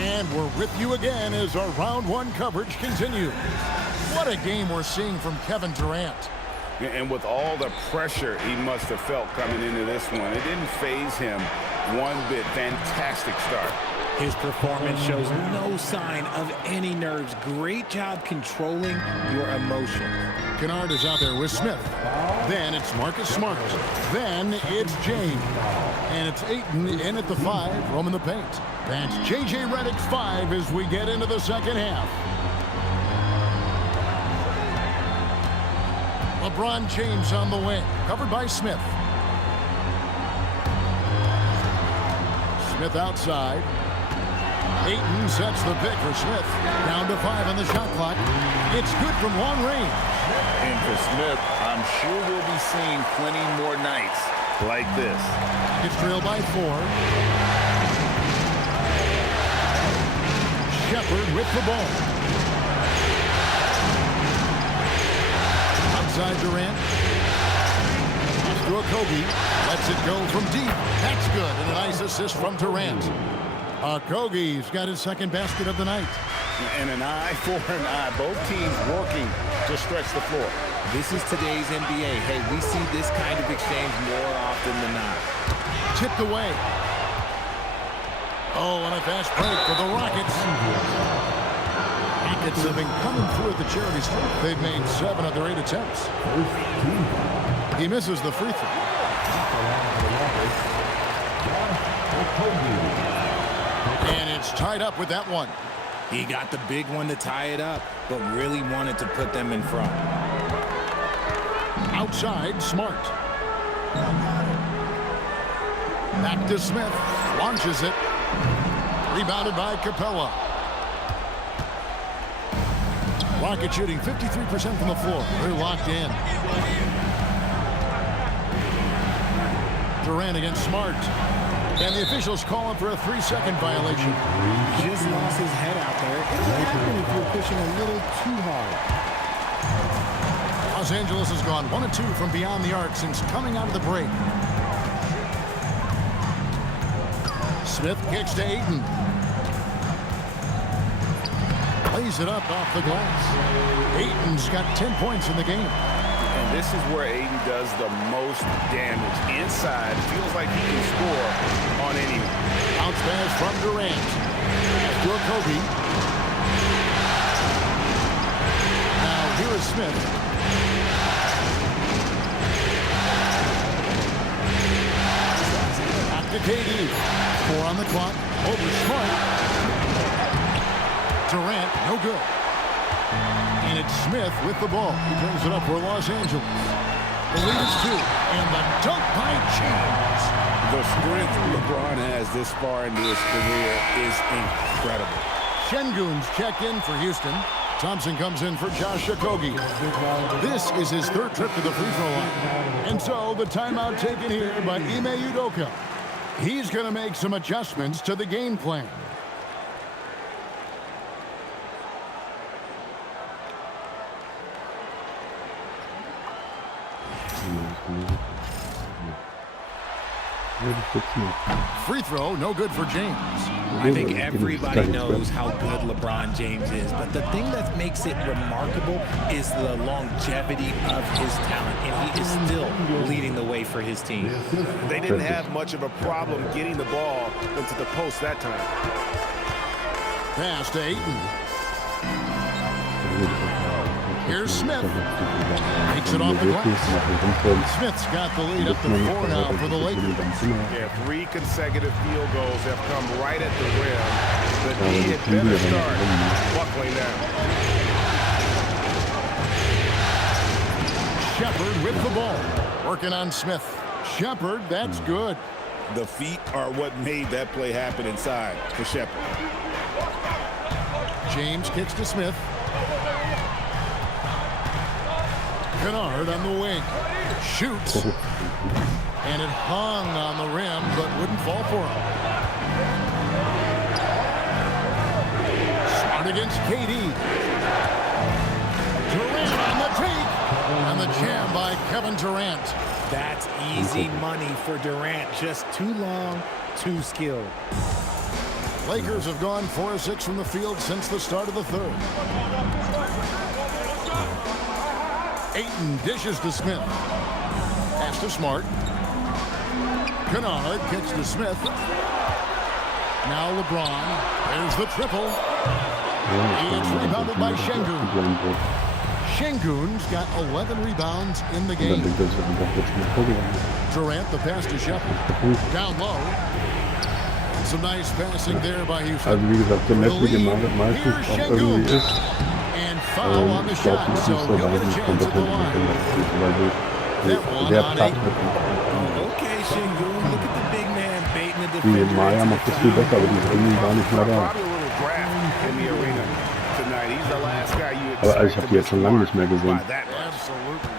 And we're with you again as our round one coverage continues. What a game we're seeing from Kevin Durant. And with all the pressure he must have felt coming into this one, it didn't faze him one bit. Fantastic start. His performance shows no sign of any nerves. Great job controlling your emotions. Kennard is out there with Smith. Then it's Marcus Smart. Then it's James. And it's Ayton in at the 5, roaming the paint. That's J.J. Redick's 5 as we get into the second half. LeBron James on the wing, covered by Smith. Smith outside. Ayton sets the pick for Smith. Down to 5 on the shot clock. It's good from long range. And for Smith, I'm sure we'll be seeing plenty more nights like this. It's trailed by 4. Shepard with the ball. Outside Durant. It's to Kobe. Lets it go from deep. That's good. And a nice assist from Durant. Okogie's got his second basket of the night. And an eye for an eye. Both teams working to stretch the floor. This is today's NBA. Hey, we see this kind of exchange more often than not. Tipped away. Oh, and a fast break for the Rockets. Rockets have been coming through at the charity stripe. They've made 7 of their 8 attempts. He misses the free throw. And it's tied up with that one. He got the big one to tie it up, but really wanted to put them in front. Outside, Smart. Back to Smith. Launches it. Rebounded by Capella. Rockets shooting 53% from the floor. They're locked in. Durant against Smart. And the officials calling for a 3-second violation. Just lost his head out there. It can happen if you're pushing a little too hard. Los Angeles has gone 1 of 2 from beyond the arc since coming out of the break. Smith kicks to Ayton. Plays it up off the glass. Ayton's got 10 points in the game. And this is where Ayton does the most damage. Inside, feels like he can score on anyone. Bounce pass from Durant. To Kobe. Now here is Smith. Back to KD. 4 on the clock. Over Smart. Durant, no good. And it's Smith with the ball. He brings it up for Los Angeles. The lead is 2. And the dunk by James. The strength LeBron has this far into his career is incredible. Şengün's checked in for Houston. Thompson comes in for Josh Okogie. This is his 3rd trip to the free throw line. And so the timeout taken here by Ime Udoka. He's going to make some adjustments to the game plan. Free throw, no good for James. I think everybody knows how good LeBron James is, but the thing that makes it remarkable is the longevity of his talent, and he is still leading the way for his team. They didn't have much of a problem getting the ball into the post that time. Pass to Ayton. Here's Smith. Takes it off the glass. Smith's got the lead up to 4 now for the Lakers. Yeah, 3 consecutive field goals have come right at the rim. But he had better start buckling down. Shepard with the ball. Working on Smith. Shepard, that's good. The feet are what made that play happen inside for Shepard. James kicks to Smith. Kennard on the wing. Shoots. And it hung on the rim, but wouldn't fall for him. Smart against KD. Durant on the take. And the jam by Kevin Durant. That's easy money for Durant. Just too long, too skilled. Lakers have gone 4 of 6 from the field since the start of the third. Ayton dishes to Smith. Pass to Smart. Kennard kicks to Smith. Now LeBron. There's the triple. It's rebounded by Şengün. Şengün's got 11 rebounds in the game. Durant, the pass to Shepard. Down low. Some nice passing there by Houston. Also wie gesagt, so nett wie gemalt meistens auch irgendwie ist. And foul on the Ich glaube, shot, das so ist so he'll get a wahnsinnig chance at the kompetent, line. weil du sehr platt mit Okay, Şengün, look at the big man baiting the Die defender. Maya macht das viel besser, aber die ist irgendwie gar nicht mehr da. Probably a little draft in the arena tonight. He's the last guy you Aber ich habe die jetzt schon lange nicht mehr gesehen. by that much. Absolutely.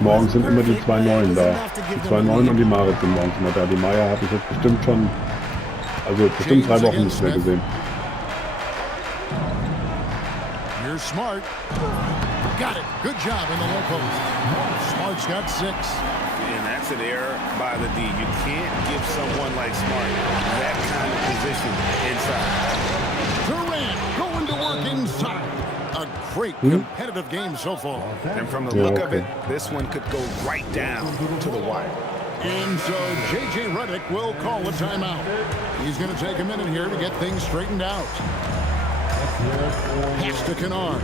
Morgens sind immer die 2 Neuen da. Die 2 Neuen und die Marit sind morgens immer da. Die Maya habe ich jetzt bestimmt schon, also bestimmt 3 Wochen nicht mehr gesehen. Here's Smart. Got it. Good job in the low post. Smart's got 6. And that's an error by the D. You can't give someone like Smart that kind of position inside. Durant going to work inside. A great competitive game so far. And from the look of it, this one could go right down to the wire. And so J.J. Redick will call a timeout. He's going to take a minute here to get things straightened out. Pass to Kennard.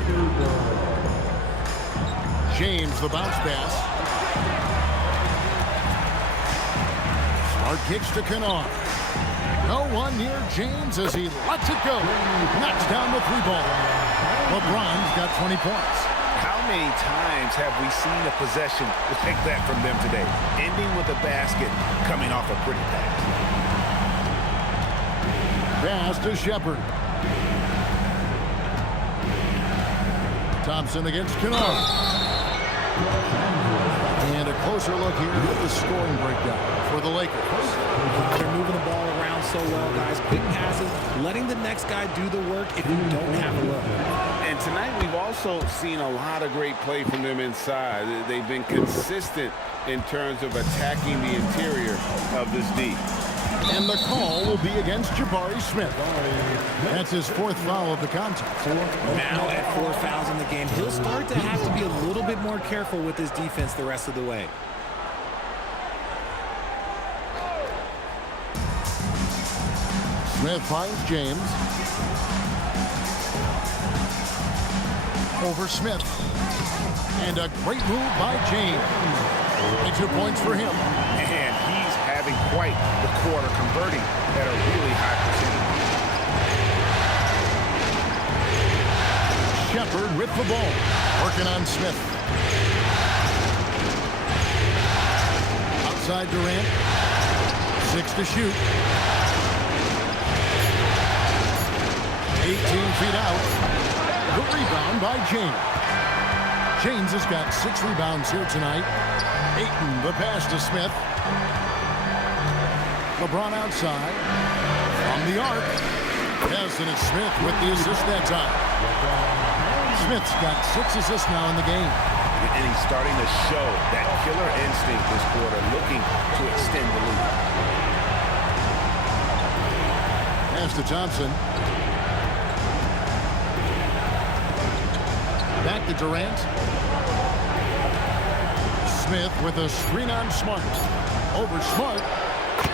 James, the bounce pass. Smart kicks to Kennard. No one near James as he lets it go. Knocks down the 3-ball. LeBron's got 20 points. How many times have we seen a possession like that from them today? Ending with a basket, coming off a pretty pass. Pass to Shepard. Thompson against Kennard. And a closer look here at the scoring breakdown for the Lakers. They're moving the ball around so well, guys. Quick passes, letting the next guy do the work if you don't have a look. And tonight we've also seen a lot of great play from them inside. They've been consistent in terms of attacking the interior of this D. And the call will be against Jabari Smith. That's his 4th foul of the contest. Now at 4 fouls in the game, he'll start to have to be a little bit more careful with his defense the rest of the way. Smith finds James. Over Smith. And a great move by James. 22 points for him. And he's having quite the quarter, converting at a really high percentage. Shepard with the ball. Working on Smith. Outside Durant. 6 to shoot. 18 feet out. The rebound by James. James has got 6 rebounds here tonight. Ayton, the pass to Smith. LeBron outside. From the arc. Yes, and it's Smith with the assist that time. Smith's got 6 assists now in the game. And he's starting to show that killer instinct this quarter, looking to extend the lead. Pass to Thompson. Back to Durant. Smith with a screen on Smart. Over Smart.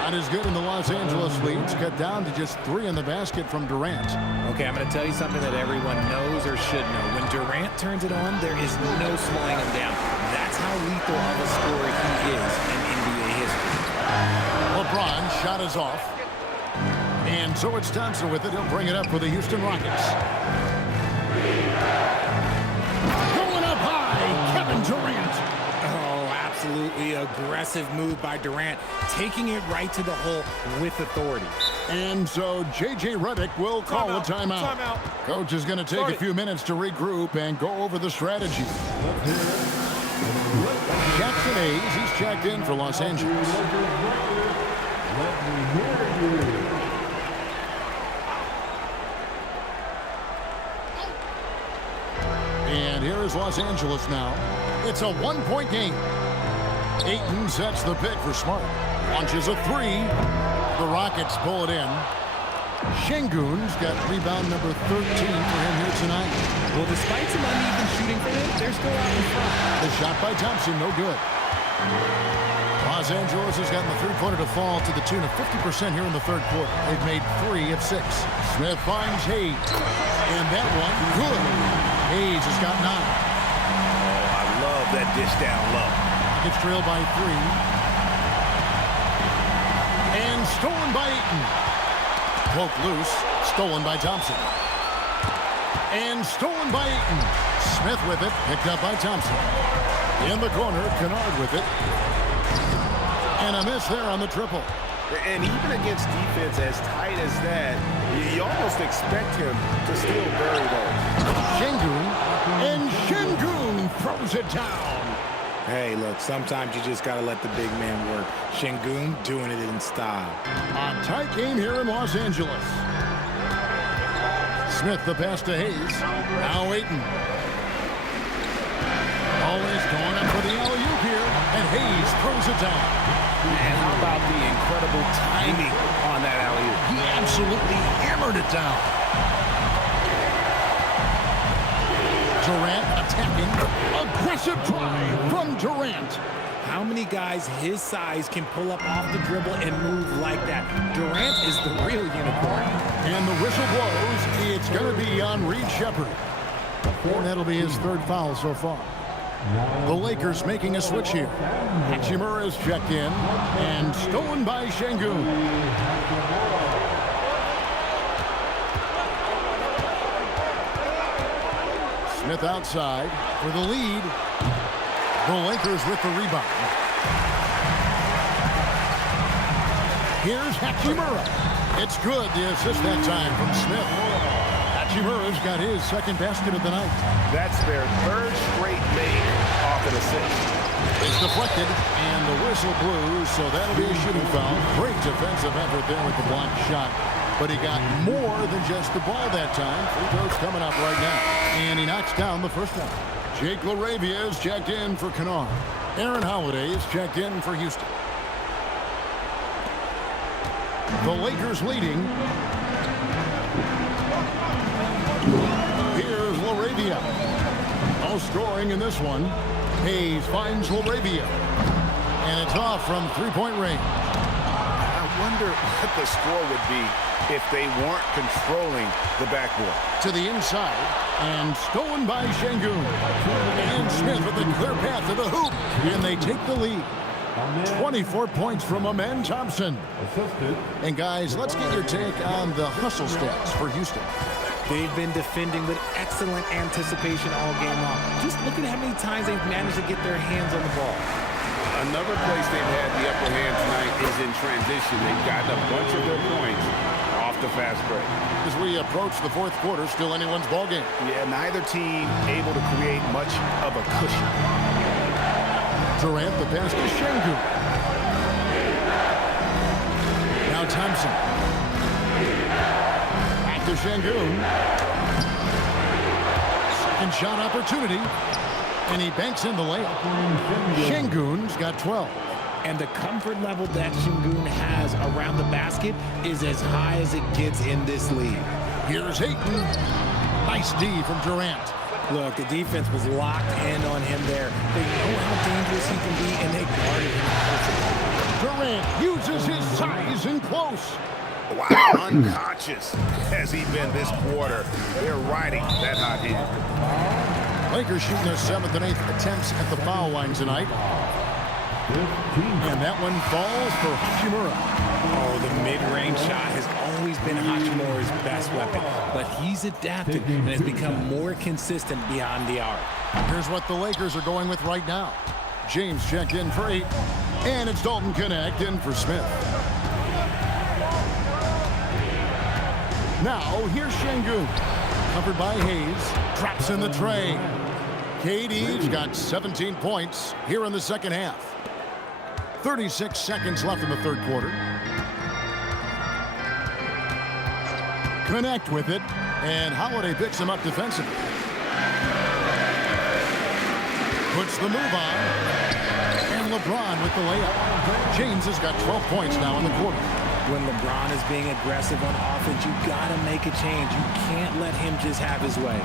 Not as good in the Los Angeles leads. Cut down to just 3 in the basket from Durant. Okay, I'm going to tell you something that everyone knows or should know. When Durant turns it on, there is no slowing him down. That's how lethal of a scorer he is in NBA history. LeBron's shot is off. And so it's Thompson with it. He'll bring it up for the Houston Rockets. Going up high, Kevin Durant. Oh, absolutely aggressive move by Durant, taking it right to the hole with authority. And so J.J. Redick will call a timeout. Coach is going to take a few minutes to regroup and go over the strategy. Jackson Hayes, he's checked in for Los Angeles. And here is Los Angeles now. It's a 1-point game. Ayton sets the pick for Smart. Launches a 3. The Rockets pull it in. Şengün's got rebound number 13 for him here tonight. Well, despite some uneven shooting for him, they're still out in front. The shot by Thompson, no good. Los Angeles has gotten the three-pointer to fall to the tune of 50% here in the third quarter. They've made 3 of 6. Smith finds Hayes. And that one, good. Hayes has got 9. Oh, I love that dish down low. Gets trailed by 3. And stolen by Ayton. Poke loose. Stolen by Thompson. And stolen by Ayton. Smith with it. Picked up by Thompson. In the corner, Kennard with it. And a miss there on the triple. And even against defense as tight as that, you almost expect him to still bury those. Şengün. And Şengün throws it down. Hey, look, sometimes you just got to let the big man work. Şengün doing it in style. A tight game here in Los Angeles. Smith the pass to Hayes. Now Ayton. Always going up for the alley-oop here. And Hayes throws it down. And how about the incredible timing on that alley-oop? He absolutely hammered it down. Durant attacking. Aggressive drive from Durant. How many guys his size can pull up off the dribble and move like that? Durant is the real unicorn. And the whistle blows. It's going to be on Reed Shepherd. And that'll be his 3rd foul so far. The Lakers making a switch here. Hachimura is checked in and stolen by Şengün. Smith outside for the lead. The Lakers with the rebound. Here's Hachimura. It's good. The assist that time from Smith. Hachimura's got his 2nd basket of the night. That's their 3rd straight make off an assist. It's deflected, and the whistle blew, so that'll be a shooting foul. Great defensive effort there with the blocked shot. But he got more than just the ball that time. Free throws coming up right now. And he knocks down the first one. Jake LaRavia is checked in for Kennard. Aaron Holiday is checked in for Houston. The Lakers leading. Here's LaRavia. No scoring in this one. Hayes finds LaRavia. And it's off from three-point range. I wonder what the score would be if they weren't controlling the backboard. To the inside, and stolen by Şengün. And Smith with the clear path to the hoop, and they take the lead. 24 points from Amen Thompson. And guys, let's get your take on the hustle stats for Houston. They've been defending with excellent anticipation all game long. Just look at how many times they've managed to get their hands on the ball. Another place they've had the upper hand tonight is in transition. They've gotten a bunch of their points off the fast break. As we approach the 4th quarter, still anyone's ball game. Yeah, neither team able to create much of a cushion. Durant the pass to Şengün. Now Thompson. Back to Şengün. Second shot opportunity. And he banks in the layup. Şengün's got 12. And the comfort level that Şengün has around the basket is as high as it gets in this league. Here's Ayton. Nice D from Durant. Look, the defense was locked in on him there. They know how dangerous he can be, and they guarded him perfectly. Durant uses his size in close. Wow, unconscious has he been this quarter. They're riding that hot hand. Lakers shooting their 7th and 8th attempts at the foul line tonight. And that one falls for Hachimura. Oh, the mid-range shot has always been Hachimura's best weapon, but he's adapted and has become more consistent beyond the arc. Here's what the Lakers are going with right now. James checked in for 8, and it's Dalton Knecht in for Smith. Now, here's Şengün. Covered by Hayes. Drops in the tray. KD's got 17 points here in the second half. 36 seconds left in the third quarter. Knecht with it, and Holiday picks him up defensively. Puts the move on. And LeBron with the layup. James has got 12 points now in the quarter. When LeBron is being aggressive on offense, you got to make a change. You can't let him just have his way.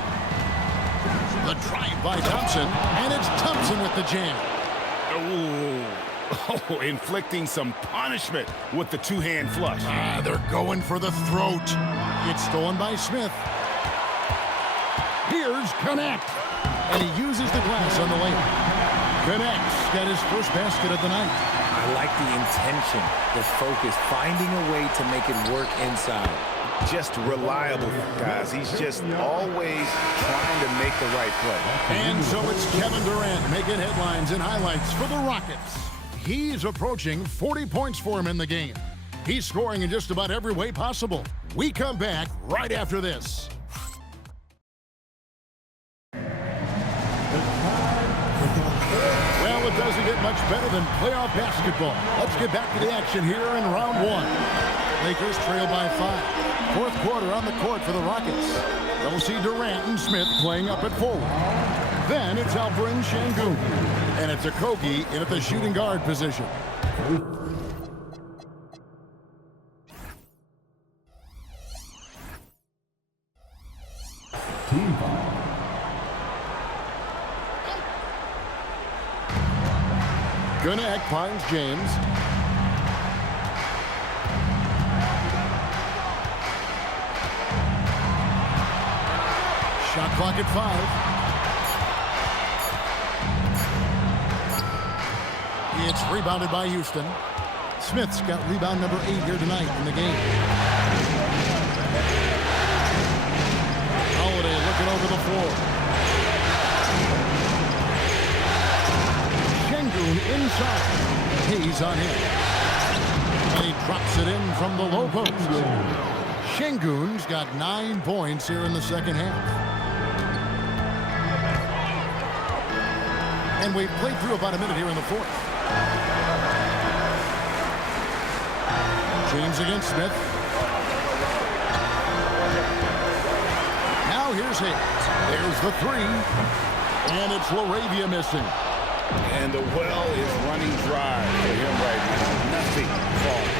The drive by Thompson, and it's Thompson with the jam. Oh, inflicting some punishment with the two-hand flush. They're going for the throat. It's stolen by Smith. Here's Connect, and he uses the glass on the layup. Connect's got his first basket of the night. I like the intention, the focus, finding a way to make it work inside. Just reliable, guys. He's just always trying to make the right play. And so it's Kevin Durant making headlines and highlights for the Rockets. He's approaching 40 points for him in the game. He's scoring in just about every way possible. We come back right after this. Well, it doesn't get much better than playoff basketball. Let's get back to the action here in round one. Lakers trail by 5. Fourth quarter on the court for the Rockets. We'll see Durant and Smith playing up at forward. Then it's Alperen Sengun. And it's Okogie in at the shooting guard position. Team foul. Gonnett finds James. Shot clock at 5. It's rebounded by Houston. Smith's got rebound number 8 here tonight in the game. Holiday looking over the floor. Sengun inside. Hayes on him. And he drops it in from the low post. Sengun's got 9 points here in the second half. And we've played through about a minute here in the fourth. James against Smith. Now here's Hayes. There's the 3. And it's Laravia missing. And the well is running dry for him right now. Nothing falling.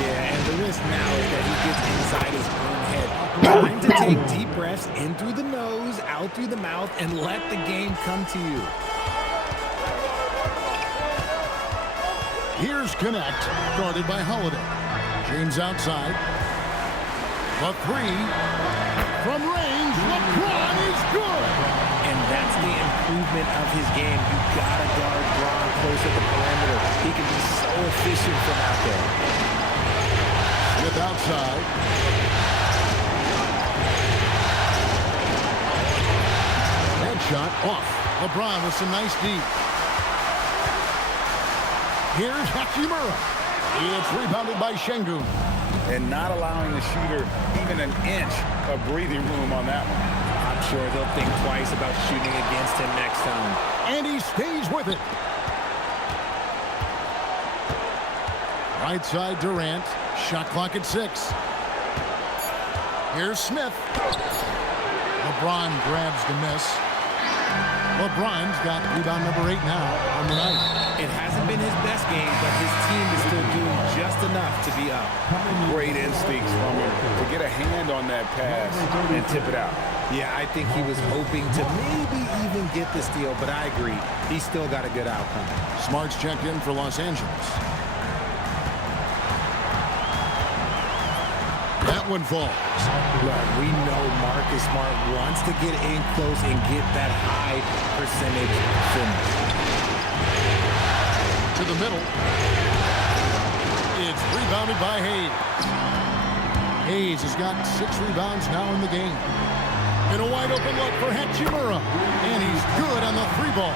Yeah, and the risk now is that he gets inside his own head. Time to take deep breaths in through the nose, out through the mouth, and let the game come to you. Here's Connect, guarded by Holiday. James outside. The 3. From range, LeBron is good. And that's the improvement of his game. You gotta guard Bron close at the perimeter. He can be so efficient from out there. Smith outside. Headshot off. LeBron with some nice D. Here's Hachimura. It's rebounded by Sengun. And not allowing the shooter even an inch of breathing room on that one. I'm sure they'll think twice about shooting against him next time. And he stays with it. Right side Durant. Shot clock at 6. Here's Smith. LeBron grabs the miss. LeBron's got rebound number 8 now on the night. It hasn't been his best game, but his team is still doing just enough to be up. Great instincts from him to get a hand on that pass and tip it out. Yeah, I think he was hoping to maybe even get the steal, but I agree. He's still got a good outcome. Smart's checked in for Los Angeles. That one falls. Look, we know Marcus Smart wants to get in close and get that high percentage finish. To the middle. It's rebounded by Hayes. Hayes has got 6 rebounds now in the game. And a wide open look for Hachimura. And he's good on the 3 ball.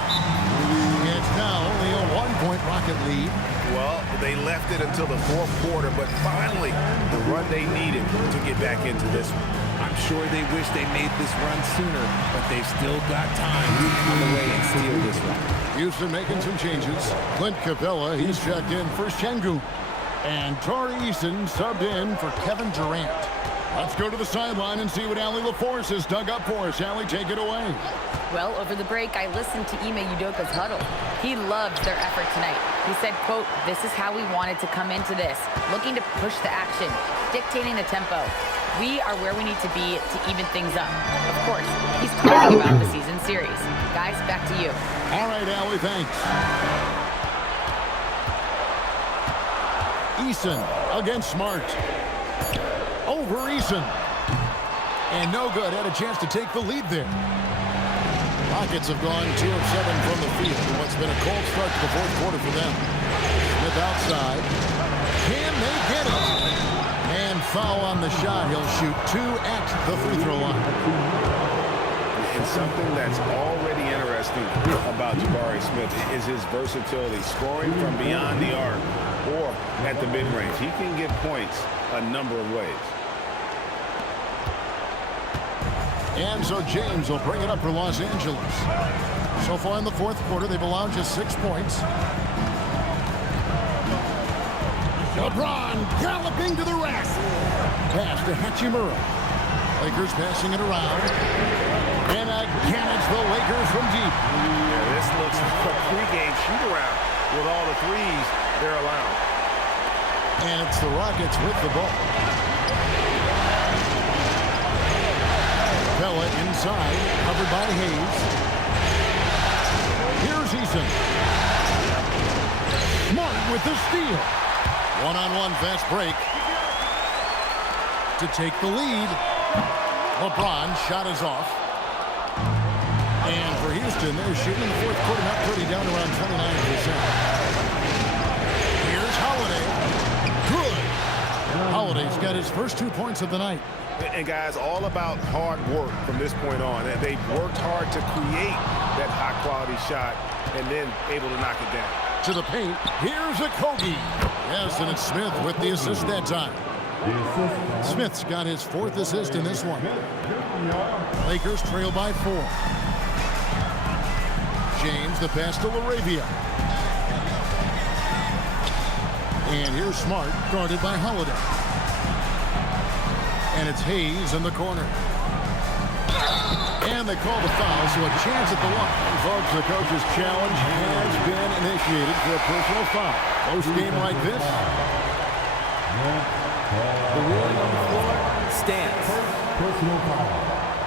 It's now only a 1-point Rocket lead. Well, they left it until the fourth quarter, but finally the run they needed to get back into this one. I'm sure they wish they made this run sooner, but they've still got time to come away and steal this one. Houston making some changes. Clint Capella, he's checked in for Sengun. And Torrey Eason subbed in for Kevin Durant. Let's go to the sideline and see what Allie LaForce has dug up for us. Allie, take it away. Well, over the break, I listened to Ime Udoka's huddle. He loved their effort tonight. He said, quote, "This is how we wanted to come into this, looking to push the action, dictating the tempo. We are where we need to be to even things up." Of course, he's talking about the season series. Guys, back to you. All right, Allie, thanks. Eason against Smart. Over Eason. And no good. Had a chance to take the lead there. Rockets have gone 2 of 7 from the field in what's been a cold start to the fourth quarter for them. Smith outside. Can they get it? And foul on the shot. He'll shoot 2 at the free throw line. And something that's already interesting about Jabari Smith is his versatility, scoring from beyond the arc or at the mid-range. He can get points a number of ways. And so James will bring it up for Los Angeles. So far in the fourth quarter, they've allowed just 6 points. LeBron galloping to the rack. Pass to Hachimura. Lakers passing it around. And again, it's the Lakers from deep. Yeah, this looks like a pregame shoot-around with all the threes they're allowed. And it's the Rockets with the ball. Pella inside, covered by Hayes. Here's Eason. Smart with the steal. One-on-one fast break. To take the lead. LeBron shot is off. And for Houston, they're shooting the fourth quarter not pretty, down around 29%. Here's Holiday. Good. Holiday's got his first 2 points of the night. And guys, all about hard work from this point on. They've worked hard to create that high-quality shot and then able to knock it down. To the paint. Here's Okogie. Yes, and it's Smith with the assist that time. Smith's got his 4th assist in this one. Lakers trail by 4. James, the pass to LaRavia. And here's Smart, guarded by Holiday. And it's Hayes in the corner. And they call the foul, so a chance at the line. And folks, the coach's challenge has been initiated for a personal foul. Post game like this. The ruling on the floor stands.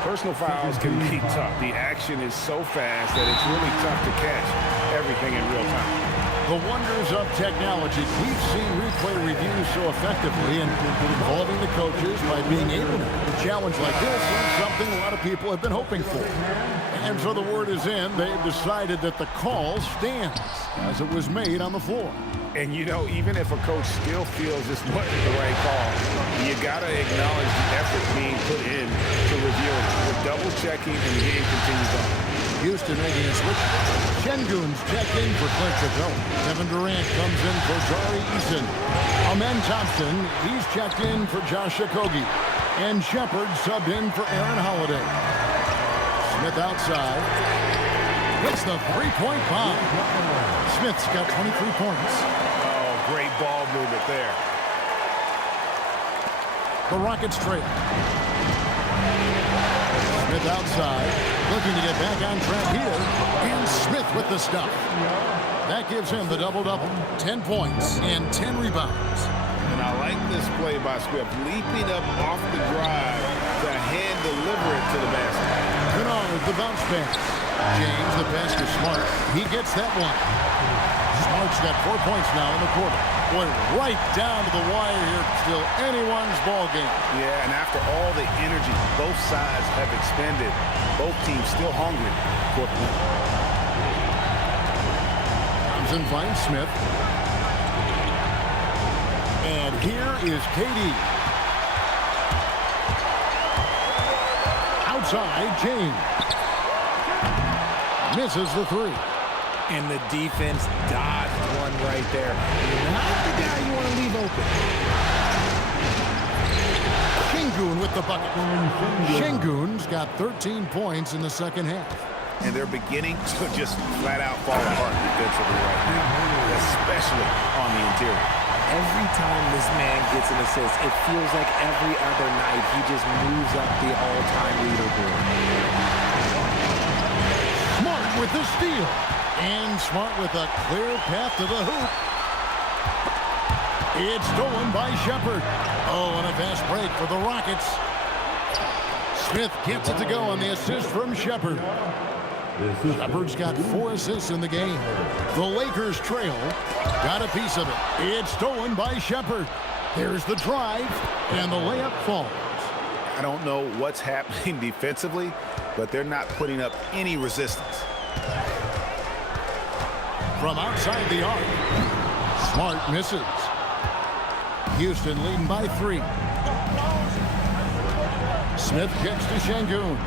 Personal fouls can be tough. The action is so fast that it's really tough to catch everything in real time. The wonders of technology. We've seen replay reviews so effectively and involving the coaches by being able to challenge like this is something a lot of people have been hoping for. And so the word is in. They've decided that the call stands as it was made on the floor. And, you know, even if a coach still feels this wasn't the right call, you got to acknowledge the effort being put in to review it. We're double-checking, and the game continues on. Houston making a switch. Şengün's checked in for Clint Capella. Kevin Durant comes in for Jari Eason. Amen Thompson, he's checked in for Josh Okogie. And Shepard subbed in for Aaron Holiday. Smith outside. Hits the three-point bomb. Smith's got 23 points. Oh, great ball movement there. The Rockets trail. Smith outside, looking to get back on track here. And Smith with the stuff. That gives him the double-double. 10 points and 10 rebounds. And I like this play by Smith, leaping up off the drive to hand deliver it to the basket. Kennard, the bounce pass. James, the pass to Smart. He gets that one. Smart's got 4 points now in the quarter. Boy, right down to the wire here. Still anyone's ball game. Yeah, and after all the energy both sides have expended, both teams still hungry for the win. Thompson finds Smith. And here is KD. Outside, James. Misses the 3. And the defense dodged one right there. Not the guy you want to leave open. Şengün with the bucket. Şengün's got 13 points in the second half. And they're beginning to just flat out fall apart defensively right now, especially on the interior. every time this man gets an assist, it feels like every other night he just moves up the all-time leaderboard. Smart with the steal. And Smart with a clear path to the hoop. It's stolen by Shepard. Oh, and a fast break for the Rockets. Smith gets it to go on the assist from Shepard. Shepard's got 4 assists in the game. The Lakers trail. Got a piece of it. It's stolen by Shepard. There's the drive, and the layup falls. I don't know what's happening defensively, but they're not putting up any resistance. From outside the arc, Smart misses. Houston leading by 3. Smith kicks to Şengün.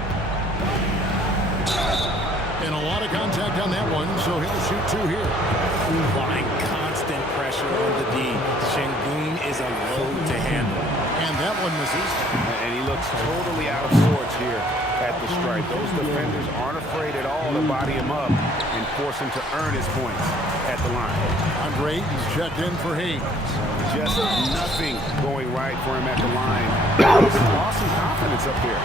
And a lot of contact on that one, so he'll shoot 2 here. Applying constant pressure on the D. Şengün is a load to handle. And that one misses. And he looks totally out of sorts here at the stripe. Those defenders aren't afraid at all to body him up and force him to earn his points at the line. Andre is checked in for Hayes. Just nothing going right for him at the line. He's lost some confidence up here.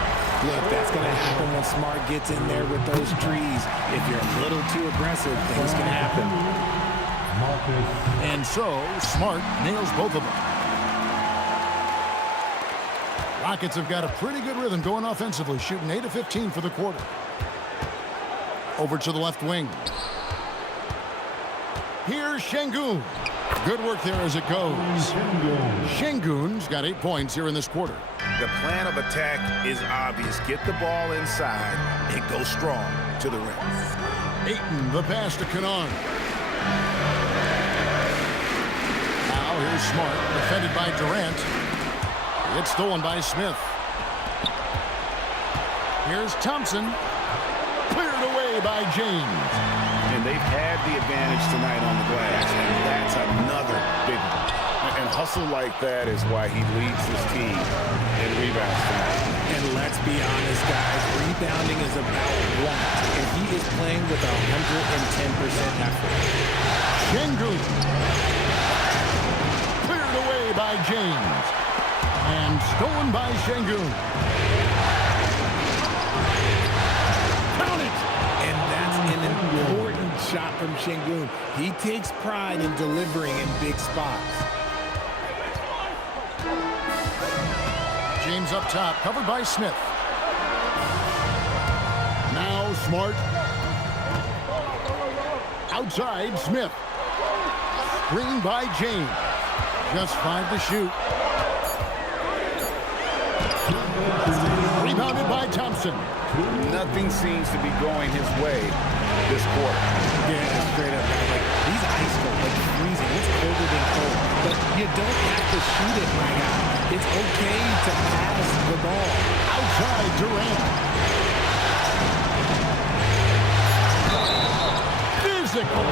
Look, that's going to happen when Smart gets in there with those trees. If you're a little too aggressive, things can happen. And so, Smart nails both of them. Rockets have got a pretty good rhythm going offensively, shooting 8 of 15 for the quarter. Over to the left wing. Here's Şengün. Good work there as it goes. Şengün's got 8 points here in this quarter. The plan of attack is obvious. Get the ball inside and go strong to the rim. Ayton, the pass to Kenan. Now here's Smart, defended by Durant. It's stolen by Smith. Here's Thompson. Cleared away by James. And they've had the advantage tonight on the glass, and that's another big one. And hustle like that is why he leads his team in rebounds tonight. And let's be honest, guys, rebounding is about want, and he is playing with 110% effort. Şengün. Cleared away by James. And stolen by Şengün. Count it! And that's an important shot from Şengün. He takes pride in delivering in big spots. James up top, covered by Smith. Now Smart. Outside, Smith. Screen by James. Just 5 to shoot. Rebounded by Thompson. Nothing seems to be going his way this quarter. Yeah, straight up, guys. Like, he's ice cold, like freezing. It's colder than cold. But you don't have to shoot it, my guy. It's okay to pass the ball. Outside, Durant. Physical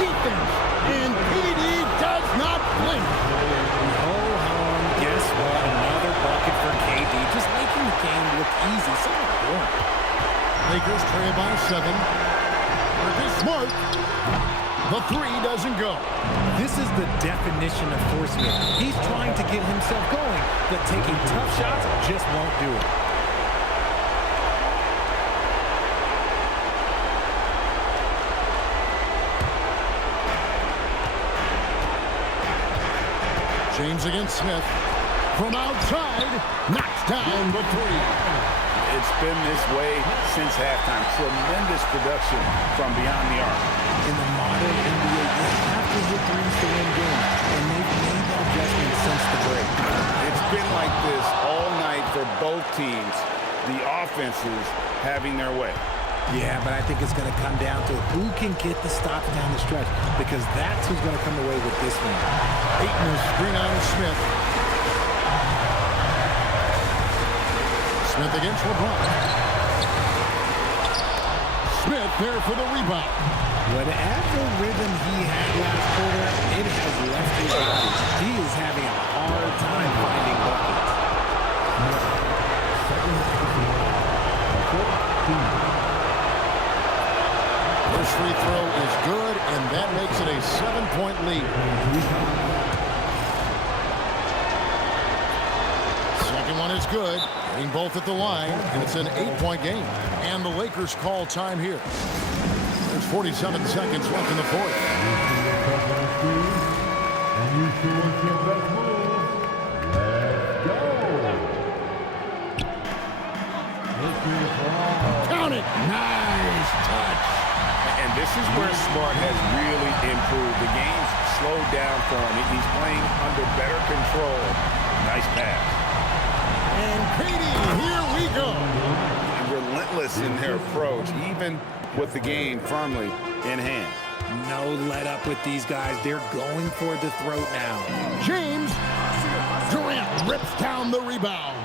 defense. And KD does not blink. Guess what? Another bucket for KD. Just making the game look easy. So important. Lakers trail by 7. Marcus Smart. The 3 doesn't go. This is the definition of forcing it. He's trying to get himself going, but taking tough shots just won't do it. James against Smith. From outside, knocks down the 3. It's been this way since halftime. Tremendous production from beyond the arc. In the modern NBA, you have to hit threes to win games, and they've made that adjustment since the break. It's been like this all night for both teams. The offenses having their way. Yeah, but I think it's going to come down to who can get the stops down the stretch, because that's who's going to come away with this one. Ayton is screen on Smith. Smith against LeBron. Smith there for the rebound. Whatever rhythm he had last quarter, it has left his body. He is having a hard time finding buckets. First free throw is good, and that makes it a 7-point lead. good, getting both at the line, and it's an 8-point game. And the Lakers call time here. There's 47 seconds left in the fourth. Count it! Nice touch. And this is where Smart has really improved. The game's slowed down for him. He's playing under better control. Nice pass. And Katie, here we go. Relentless in their approach, even with the game firmly in hand. No let up with these guys. They're going for the throat now. James Durant rips down the rebound.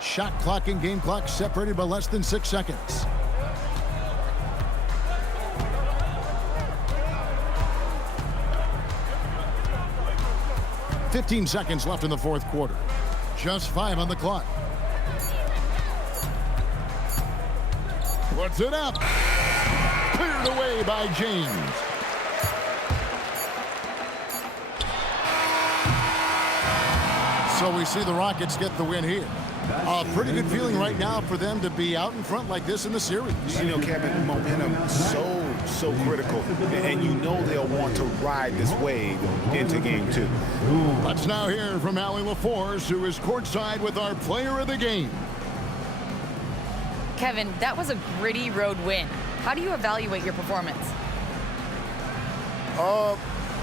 Shot clock and game clock separated by less than 6 seconds. "15 seconds left in the fourth quarter. Just 5 on the clock. Puts it up. Cleared away by James. So we see the Rockets get the win here. A pretty good feeling right now for them to be out in front like this in the series. You know, Kevin, momentum so critical. And you know they'll want to ride this wave into game 2. Let's now hear from Allie LaForce, who is courtside with our player of the game. Kevin, that was a gritty road win. How do you evaluate your performance?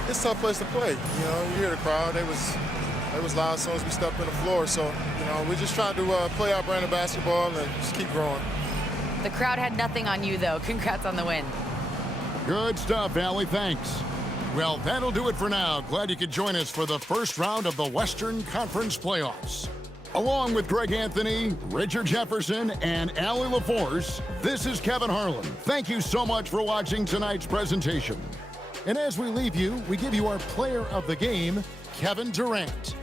It's a tough place to play. You know, you hear the crowd. They was loud as soon as we stepped in the floor. So, you know, we're just trying to play our brand of basketball and just keep growing. The crowd had nothing on you, though. Congrats on the win. Good stuff, Allie. Thanks. Well, that'll do it for now. Glad you could join us for the first round of the Western Conference playoffs. Along with Greg Anthony, Richard Jefferson, and Allie LaForce, this is Kevin Harlan. Thank you so much for watching tonight's presentation. And as we leave you, we give you our player of the game, Kevin Durant.